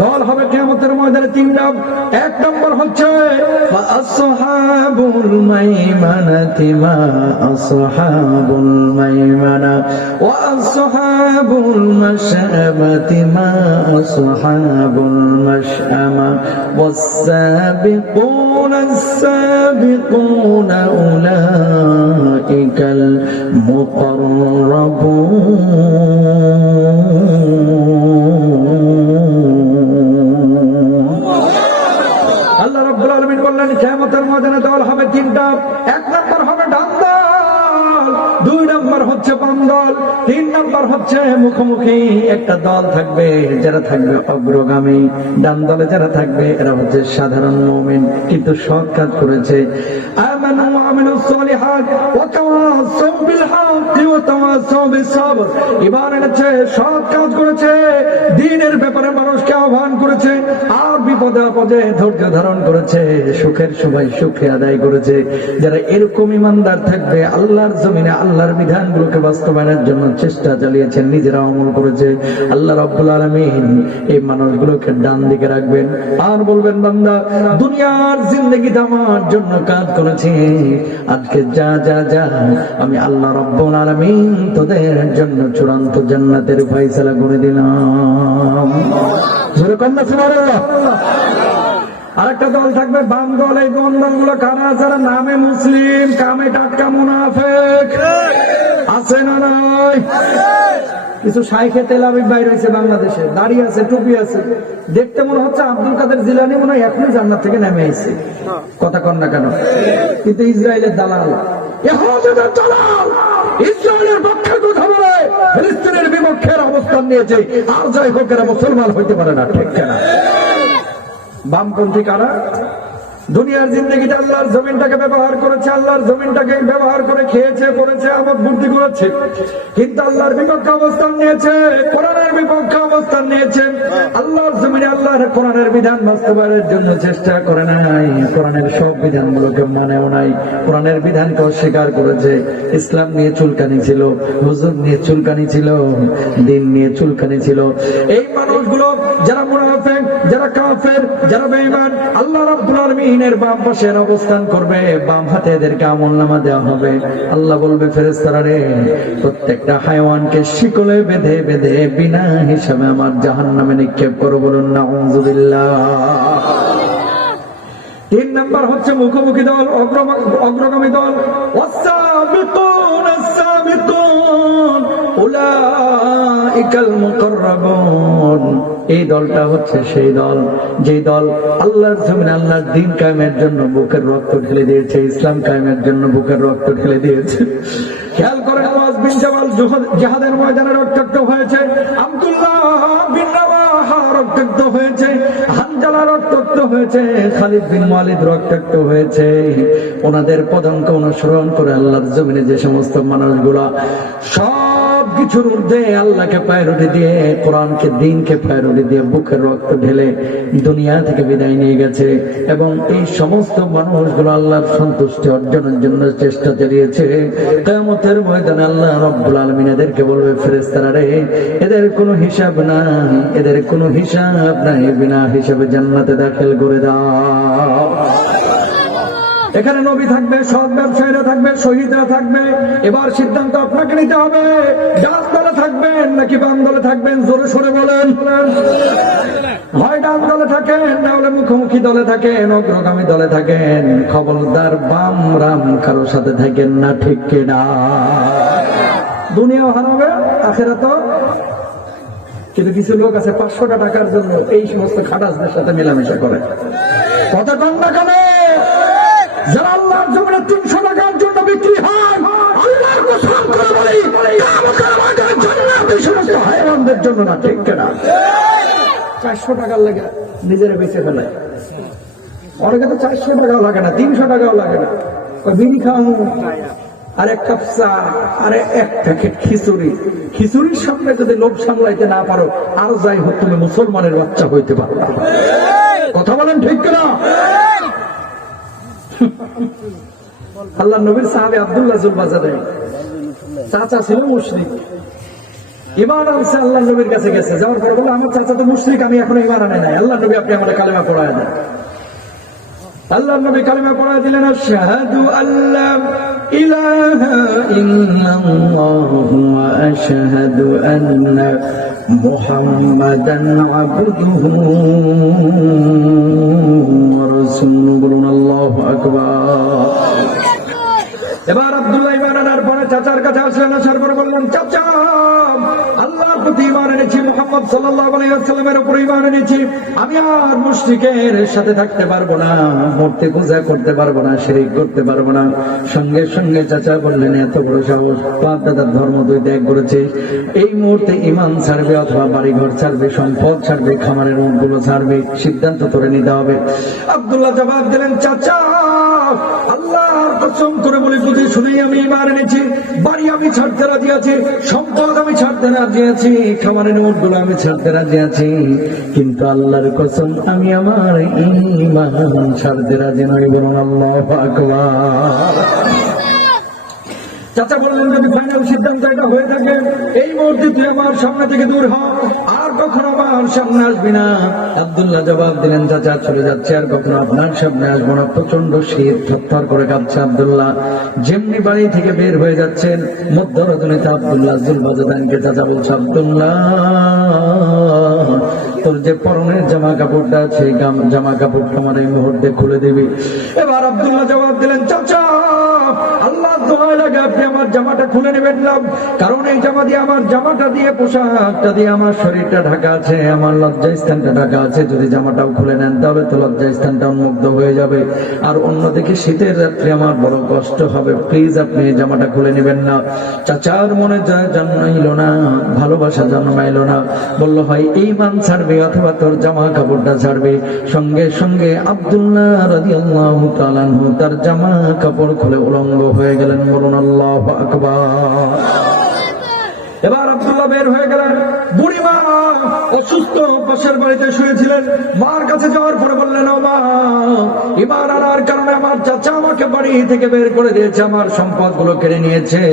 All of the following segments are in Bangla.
দল হবে কেমতের ময়দানে তিনটা এক নম্বর হচ্ছে আসহাবুল মাইমানাতি মা আসহাবুল মাইমানা ওয়া আসহাবুল মাশআমাতি মা আসহাবুল মাশআমা والسابقون السابقون أولئك المقربون নম্বর হচ্ছে মুখোমুখি একটা দল থাকবে, যারা থাকবে অগ্রগামী। ডান দলে যারা থাকবে, এরা হচ্ছে সাধারণ মোমেন্ট কিন্তু সৎ কাজ করেছে। আমিলুস আল্লাহর জমিনে আল্লাহর বাস্তবায়নের জন্য চেষ্টা চালিয়েছেন নিজেরা অমল করেছে। আল্লাহ রব্বুল আলমিন এই মানুষগুলোকে ডান দিকে রাখবেন, আর বলবেন, বান্দা, দুনিয়ার জিন্দগিতে আমার জন্য কাজ করেছে। আজকে যা যা যা। আমি আল্লাহ রব্বুল আলমিন তোদের জন্য চূড়ান্ত জান্নাতের ফয়সালা করে দিলাম। জোরে কন্যা সুবহানাল্লাহ। আরেকটা দল থাকবে, বাম দল, এই দলগুলো কারা? যারা নামে মুসলিম, কামে টাটকা মুনাফেক। আছে না নাই? কিছু শাইখে তেল আবিব বাইর হয়েছে বাংলাদেশে। দাঁড়িয়ে আছে, টুপি আছে। দেখতে মনে হচ্ছে আব্দুল কাদের জিলানি মনে হয় এখনই জান্নাত থেকে নেমে এসেছে কথা কন না কেন? কিন্তু ইসরায়েলের দালাল ইহুদিদের দালাল। ইসরায়েলের পক্ষে কথা বলে ফিলিস্তিনের বিপক্ষের অবস্থান নিয়েছে। আর যাই হোক, এরা মুসলমান হইতে পারে না, ঠিক কেনা? বামপন্থী কারা? দুনিয়ার জিন্দগিতে আল্লাহর জমিনটাকে ব্যবহার করেছে, আল্লাহর জমিনটাকে ব্যবহার করে খেয়েছে, করেছে, আমদ বুদ্ধি করেছে। কিন্তু আল্লাহর বিপক্ষে অবস্থান নিয়েছে, কোরআনের বিপক্ষে অবস্থান নিয়েছে। আল্লাহর জমিনে আল্লাহর কোরআনের বিধান বাস্তবায়নের জন্য চেষ্টা করে নাই। কোরআনের সব বিধানগুলোকে মানেও নাই। কোরআনের বিধানকে অস্বীকার করেছে। ইসলাম নিয়ে চুলকানি ছিল, হুজুর নিয়ে চুলকানি ছিল, দিন নিয়ে চুলকানি ছিল। এই মানুষগুলো যারা মুনাফেক যারা কাফের যারা বেঈমান, আল্লাহ রাব্বুল আলামিনের বাম পাশে অবস্থান করবে, বাম হাতে এদেরকে আমলনামা দেওয়া হবে। আল্লাহ বলবে, ফেরেশতারা রে, প্রত্যেকটা হায়ওয়ানকে শিকলে বেঁধে বেঁধে বিনা হিসাবে আমার জাহান্নামে নিক্ষেপ করো বলুন নাউযুবিল্লাহ তিন নাম্বার হচ্ছে মুখোমুখি দল অগ্রগামী দল। এই দলটা হচ্ছে সেই দল, যে দল আল্লাহর জমিন আল্লাহর দিন কায়েমের জন্য বুকের রক্ত ঢেলে দিয়েছে, ইসলাম কায়েমের জন্য বুকের রক্ত ঢেলে দিয়েছে। খেয়াল করেন আওয়াজ বিন জামাল জাহাদের ময়দানে রক্তাক্ত হয়েছে। আব্দুল্লাহ বিন রক্তাক্ত হয়েছে। হয়েছে হয়েছে। ওনাদের পদাঙ্ক অনুসরণ করে আল্লাহর জমিনে যে সমস্ত মানুষগুলা সব কিছুর ঊর্ধ্বে আল্লাহকে পায়রুটি দিয়ে, কোরআনকে, দিনকে পায়রুটি দিয়ে বুকের রক্ত ঢেলে দুনিয়া থেকে বিদায় নিয়ে গেছে। এবং এই সমস্ত মানুষগুলো আল্লাহর সন্তুষ্টি অর্জনের জন্য চেষ্টা চালিয়েছে। কেমতের ময়দানে আল্লাহ রব্বুল আলমিন এদেরকে বলবে ফেরেস্তারা রে, এদের কোনো হিসাব নাই, এদের কোনো হিসাব নাই, বিনা হিসাবে জান্নাতে দাখিল করে দাও। এখানে নবী থাকবে সৎ ব্যবসায়ীরা থাকবে, শহীদরা থাকবে। এবার সিদ্ধান্ত আপনাকে নিতে হবে। ডান দলে থাকবেন নাকি বাম দলে থাকবেন? জোরে সরে বলেন। হয় দলে থাকেন, না হলে মুখোমুখি দলে থাকেন, অগ্রগামী দলে থাকেন। খবরদার বাম রাম কারোর সাথে থাকেন না, ঠিক কিনা? দুনিয়াও হারাবে আখেরা তো কিন্তু কিছু লোক আছে, পাঁচশোটা টাকার জন্য এই সমস্ত খাটাসদের সাথে মেলামেশা করে। কথা কম না যারা আল্লাহর জমিনে তিনশো টাকার জন্য বিক্রি হয়, আল্লাহর কসম করে বলি সমস্ত হায়ওয়ানদের জন্য না, ঠিক কেনা? চারশো টাকার লাগে, নিজেরা বেঁচে ফেলে। অনেকে তো চারশো টাকাও লাগে না, তিনশো টাকাও লাগে না। খাওয়ানো কাপ চা এক প্যাকেট খিচুড়ি। খিচুড়ির সামনে যদি লোভ সামলাইতে না পারো, আর যাই হোক, তুমি মুসলমানের বাচ্চা হইতে পারো কথা বলেন ঠিক কিনা? আল্লাহ নবীর সাহাবি আব্দুল্লাহ জুল বাজারে চাচা ছিল মুশরিক। ইমান আনছে, আল্লাহ নবীর কাছে গেছে। যাওয়ার পরে বলল, আমার চাচা তো মুশরিক, আমি এখনও ইমান আনে নাই। আল্লাহ নবী আপনি আমার কালেমা পড়ায় দেন। আল্লাহ নবী কালেমা পড়ায় দিলেন, আশহাদু আল্লাহ ইলাহা ইল্লাল্লাহ ওয়া আশহাদু আন্না মুহাম্মাদান আবদুহু এবার আবদুল্লাহ ইমান আনার পরে চাচার কাছে মোহাম্মদ ওয়াসাল্লামের উপর ইমান এনেছি। আমি আর মুশরিকের সাথে থাকতে পারব না, মূর্তি পূজা করতে পারব না, শিরিক করতে পারব না। সঙ্গে সঙ্গে চাচা বললেন, এত বড় সাহস, বাপ দাদার ধর্ম তুই ত্যাগ করেছিস। এই মুহূর্তে ইমান ছাড়বে অথবা বাড়িঘর ছাড়বে, সম্পদ ছাড়বে, খামারের মুখগুলো ছাড়বে, সিদ্ধান্ত করে নিতে হবে। আব্দুল্লাহ জবাব দিলেন, চাচা, আল্লাহর করে বলে শুনেই আমি ছাড়তে রাজি আছি, সম্পদ আমি ছাড়তে রাজি আছি, খামারের নোটগুলো আমি ছাড়তে রাজি আছি, কিন্তু আল্লাহর কসম, আমি আমার ইমান ছাড়তে রাজি নই বরং আল্লাহ আকবার। চাচা বললেন, যদি ফাইনাল সিদ্ধান্ত এটা হয়ে থাকে, এই মুহূর্তে তুই আমার সামনে থেকে দূর হ, আর কখনো আমার সামনে আসবি না। আব্দুল্লাহ জবাব দিলেন, চাচা চলে যাচ্ছে, আর কখনো আপনার সামনে আসব না। প্রচণ্ড শীত, থরথর করে কাঁপছে আব্দুল্লাহ। যেমনি বাড়ি থেকে বের হয়ে যাচ্ছেন মধ্য রজনীতে আব্দুল্লাহ জুলবাজাদানকে চাচা বলছে আব্দুল্লাহ। তোর যে পরনের জামা কাপড়টা আছে জামা কাপড়টা তোমার এই মুহূর্তে খুলে দিবি। এবার আব্দুল্লাহ জবাব দিলেন, চাচা জামাটা খুলে নেবেন না কারণ এই জামা দিয়ে আমার জামাটা দিয়ে, পোশাকটা দিয়ে আমার শরীরটা ঢাকা আছে, আমার লজ্জা স্থানটা ঢাকা আছে। যদি জামাটাও খুলে নেন, তাহলে তো লজ্জা স্থানটা উন্মুক্ত হয়ে যাবে। আর অন্যদিকে শীতের রাত্রে আমার বড় কষ্ট হবে। প্লিজ আপনি জামাটা খুলে নেবেন না। চাচার মনে যা জন্মাইল না, ভালোবাসা জন্মাইল না। বলল, হয়, এই মান ছাড়বে অথবা তোর জামা কাপড়টা ছাড়বে। সঙ্গে সঙ্গে আব্দুল্লাহ তাআলা আনহু তার জামা কাপড় খুলে উলঙ্গ হয়ে গেলেন। বলুন, আল্লাহু এবার আব্দুল্লাহ বের হয়ে গেলেন বুড়ি মা অসুস্থ, পাশের বাড়িতে শুয়েছিলেন। মার কাছে যাওয়ার পরে বললেন, ও মা এবার আনার কারণে আমার চাচা আমাকে বাড়ি থেকে বের করে দিয়েছে, আমার সম্পদগুলো কেড়ে নিয়েছে।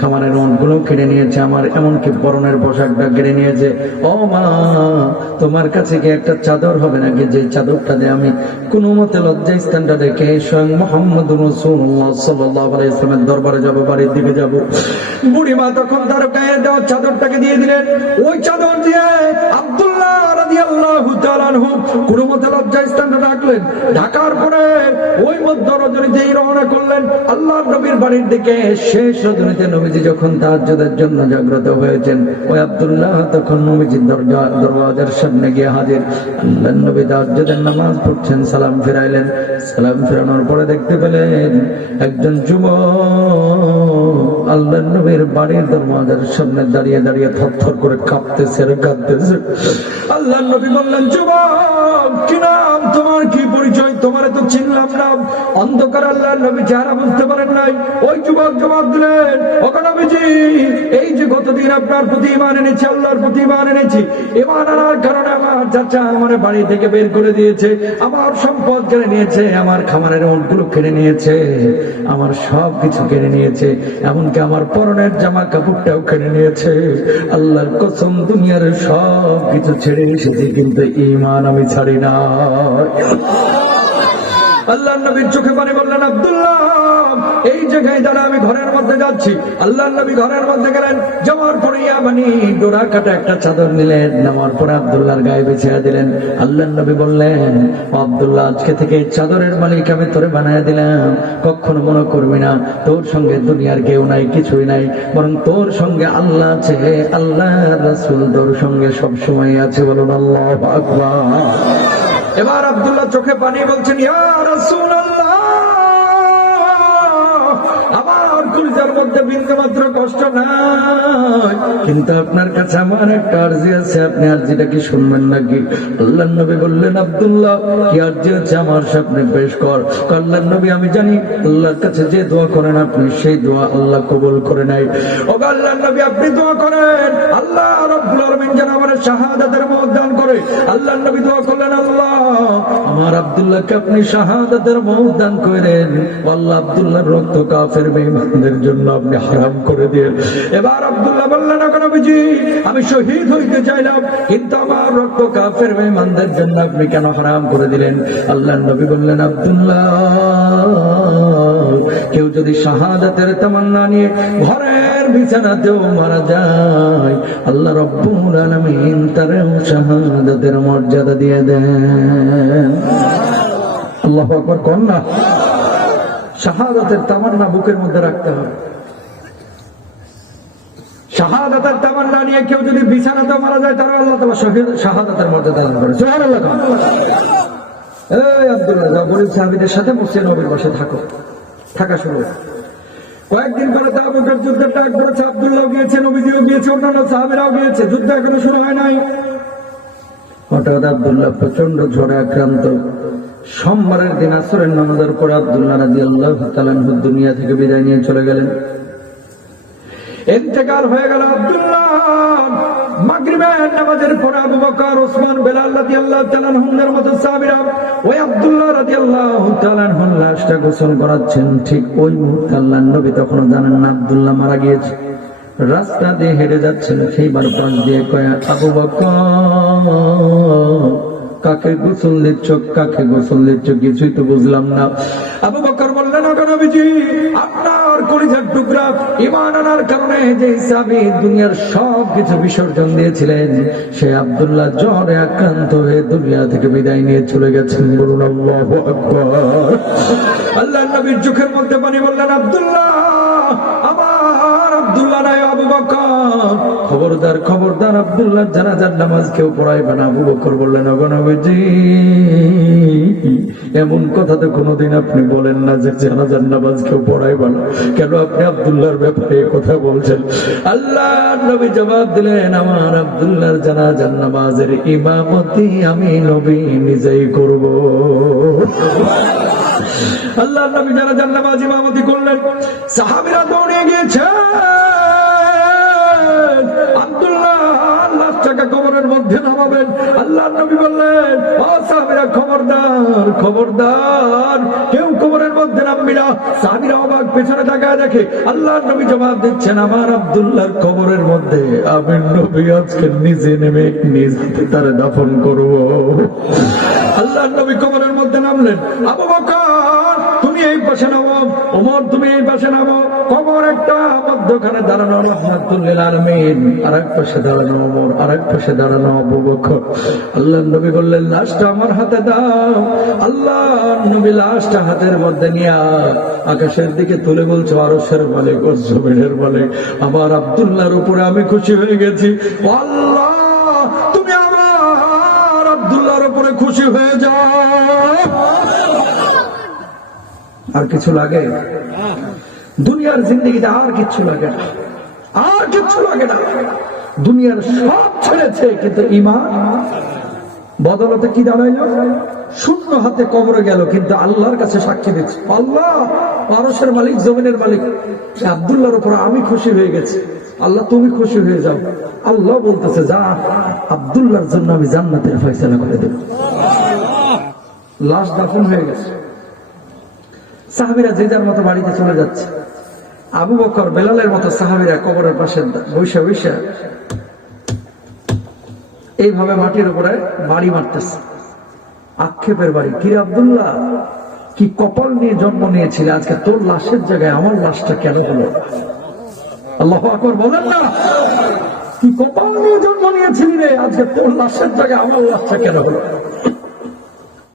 খামারেরগুলো কেড়ে নিয়েছে, আমার এমনকি পরনের পোশাকটা কেড়ে নিয়েছে। ও মা, তোমার কাছে কি একটা চাদর হবে নাকি? যে চাদরটা দিয়ে আমি কোনো মতে লজ্জা স্থানটা রেখে স্বয়ং মোহাম্মদ রসুল্লাহ সাল্লাহ ইসলামের দরবারে যাব, বাড়ির দিকে যাব। বুড়ি মা তখন তার গায়ে চাদরটাকে দিয়ে দিলেন। ওই চাদর দিয়ে আনহু কোনো জন্য জাগ্রত হয়েছেন তখন দরজা, দরওয়াজার সামনে গিয়ে হাজির। আল্লাহ নবী তাহাজ্জুদের নামাজ পড়ছেন, সালাম ফিরাইলেন। সালাম ফিরানোর পরে দেখতে পেলেন একজন যুবক আল্লাহ নবীর বাড়ির দরওয়াজার সামনে দাঁড়িয়ে দাঁড়িয়ে থরথর করে কাঁপতেছে আর কাঁদতেছে আল্লাহ নবী বললেন, যুবক, কি নাম? তোমার কি পরিচয়? তোমার তো চিনলাম না। অন্ধকার আল্লাহ নবী চেহারা বুঝতে পারেন নাই। ওই যুবক জবাব দিলেন ওকে এই যে গতদিন আপনার প্রতি ইমান এনেছি, আল্লাহর প্রতি ইমান এনেছি ইমান আনার কারণে আমার চাচা আমার বাড়ি থেকে বের করে দিয়েছে, আমার সম্পদ কেড়ে নিয়েছে, আমার খামারের ওটগুলো কেড়ে নিয়েছে, আমার সব কিছু কেড়ে নিয়েছে, এমনকি আমার পরনের জামা কাপড়টাও কেড়ে নিয়েছে। আল্লাহর কসম, দুনিয়ার সব কিছু ছেড়ে এসেছি, কিন্তু ইমান আমি ছাড়ি না আল্লাহ নবীর চোখে পানি বললেন, আব্দুল্লাহ, এই জায়গায় দাঁড়া, আমি ঘরের মধ্যে যাচ্ছি। আল্লাহ নবী ঘরের মধ্যে গেলেন যাওয়ার পরে ইয়ামানি ডোরা কাটা একটা চাদর নিলেন নেওয়ার পরে আব্দুল্লাহর গায়ে বিছিয়ে দিলেন। আল্লাহ নবী বললেন, "ও আব্দুল্লাহ, আজকে থেকে চাদরের মালিক আমি তোরে বানায় দিলাম। কখনো মনে করবি না, তোর সঙ্গে দুনিয়ার কেউ নাই, কিছুই নাই। বরং তোর সঙ্গে আল্লাহ আছে আল্লাহ রাসূল তোর সঙ্গে সব সময় আছে বলুন, আল্লাহ আকবার। এবার আবদুল্লাহ চোখে পানি বলছেন ইয়া রাসূলুল্লাহ! আমার কলিজার মধ্যে কষ্ট নাই। কিন্তু আপনার কাছে আমার একটা আরজি আছে, আপনি শুনবেন নাকি? আল্লাহ নবী বললেন, আব্দুল্লাহ, কি আরজি আছে আমার পেশ কর। নবী, আমি জানি আল্লাহর কাছে যে দোয়া করেন আপনি, সেই দোয়া আল্লাহ কবুল করে নাই ও নবী, আপনি দোয়া করেন। আল্লাহ রব্বুল আলামিন যেন আমার শাহাদাতের মত করে। আল্লাহ নবী দোয়া করলেন, আল্লাহ, আমার আব্দুল্লাহকে আপনি শাহাদাতের মৌত দান করেন। আল্লাহ আব্দুল্লাহর রক্ত বেঈমানদের জন্য আপনি হারাম করে দিলেন এবার আব্দুল্লাহ বললেন নবীজি, আমি শহীদ হইতে চাইলাম, কিন্তু আমার রক্ত কাফের বেঈমানদের জন্য আপনি কেন হারাম করে দিলেন? আল্লাহ নবী বললেন, আব্দুল্লাহ, কেউ যদি শাহাদাতের তামান্না নিয়ে ঘরের বিছানাতেও মারা যায়, আল্লাহ রব্বুল আলামিন তারেও শাহাদাতের মর্যাদা দিয়ে দেন। আল্লাহ আকবার না? শাহাদাতের তামান্না বুকের মধ্যে রাখতে হবে। শাহাদাতের তামান্না নিয়ে কেউ যদি বিছানাতে মারা যায় তারা আল্লাহ শহীদ, শাহাদাতের মর্যাদা দান করে সুবহানাল্লাহ এই আব্দুল্লাহ সাহাবীদের সাথে নবীর পাশে থাকো। থাকা শুরু কয়েকদিন পরে তো আবু যুদ্ধের ডাক আব্দুল্লাহ গিয়েছে, নবীজিও গিয়েছে, অন্যান্য সাহাবীরাও গিয়েছে, যুদ্ধ এখনও শুরু হয় নাই। হঠাৎ আব্দুল্লাহ প্রচণ্ড ঝড়ে আক্রান্ত। সোমবারের দিন আসরের নামাজের পরে আব্দুল্লাহ রাজি আল্লাহ দুনিয়া থেকে বিদায় নিয়ে চলে গেলেন। ইন্তেকাল হয়ে গেল আব্দুল্লাহ। আব্দুল্লাহ লাশটা করাচ্ছেন। ঠিক ওই তখনও জানেন মারা গিয়েছে। রাস্তা দিয়ে হেঁটে যাচ্ছেন সেইবার পাশ দিয়ে কয়া, আবু বকর কাকে গোসল দিচ্ছ কাকে গোসল দিচ্ছ কিছুই তো বুঝলাম না। আবু বকর বললেন, "ওগো নবীজি, আপনার টুকরা ইমান আনার কারণে যে দুনিয়ার সব কিছু বিসর্জন দিয়েছিলেন, সে আব্দুল্লাহ জ্বরে আক্রান্ত হয়ে দুনিয়া থেকে বিদায় নিয়ে চলে গেছেন। বলুন, আল্লাহু নবীর চোখের মধ্যে পানি বললেন, আব্দুল্লাহ খবরদার খবরদার আব্দুল্লাহ জানাজার নামাজ কেউ পড়াইবে না। আবু বকর বললেন অগনবীজি এমন কথা তো কোনোদিন আপনি বলেন না যে জানাজার নামাজ কেউ পড়াইবে না। কেন আপনি আব্দুল্লাহর ব্যাপারে কথা বলছেন? আল্লাহ নবী জবাব দিলেন, আমার আব্দুল্লাহর জানাজার নামাজের ইমামতি আমি নবী নিজেই করব। আল্লাহ নবী যারা জান্নাবাজ ইমামতি করলেন, সাহাবীরা দৌড়ে গিয়েছে মধ্যে আমি নবী আজকে নিজে নেমে নিজ তারে দাফন করব। আল্লাহ নবী কবরের মধ্যে নামলেন, আবু এই পাশে নামো, ওমর তুমি এই পাশে নামো, কবর একটা মধ্যখানে দাঁড়ানো আর এক পাশে দাঁড়ানো ওমর আর এক পাশে দাঁড়ানো আল্লাহ নবী বললেন, লাশটা আমার হাতে দাও। আল্লাহ নবী লাশটা হাতের মধ্যে নিয়ে আকাশের দিকে তুলে বলছো ও জমিনের মালিক। আমার আব্দুল্লাহর উপরে আমি খুশি হয়ে গেছি। আল্লাহ, তুমি আমার আব্দুল্লাহর উপরে খুশি হয়ে যাও। আর কিছু লাগে? দুনিয়ার জিন্দগিতে আর কিচ্ছু লাগে না। আর কিছু লাগে না। দুনিয়ার সব ছেড়েছে, কিন্তু ইমান বদলতে কি দাঁড়াইলো? শূন্য হাতে কবরে গেল, কিন্তু আল্লাহর কাছে সাক্ষী দিচ্ছে। আল্লাহ পারসের মালিক, জমিনের মালিক আবদুল্লাহর উপর আমি খুশি হয়ে গেছি। আল্লাহ, তুমি খুশি হয়ে যাও। আল্লাহ বলতেছে, যা, আবদুল্লাহর জন্য আমি জান্নাতের ফয়সালা করে দেব। লাশ দাফন হয়ে গেছে। সাহাবিরা যে যার মতো বাড়িতে চলে যাচ্ছে। আবু বকর, বেলালের মতো সাহাবিরা কবরের পাশে বৈশা বৈশা এইভাবে মাটির উপরে বাড়ি মারতেছে। আক্ষেপের বাড়ি। কিরে আব্দুল্লাহ, কি কপাল নিয়ে জন্ম নিয়েছিলে? আজকে তোর লাশের জায়গায় আমার লাশটা কেন হলো? আল্লাহ আকবর বলেন না। কি কপাল নিয়ে জন্ম নিয়েছিলি? রে আজকে তোর লাশের জায়গায় আমার লাশটা কেন হলো?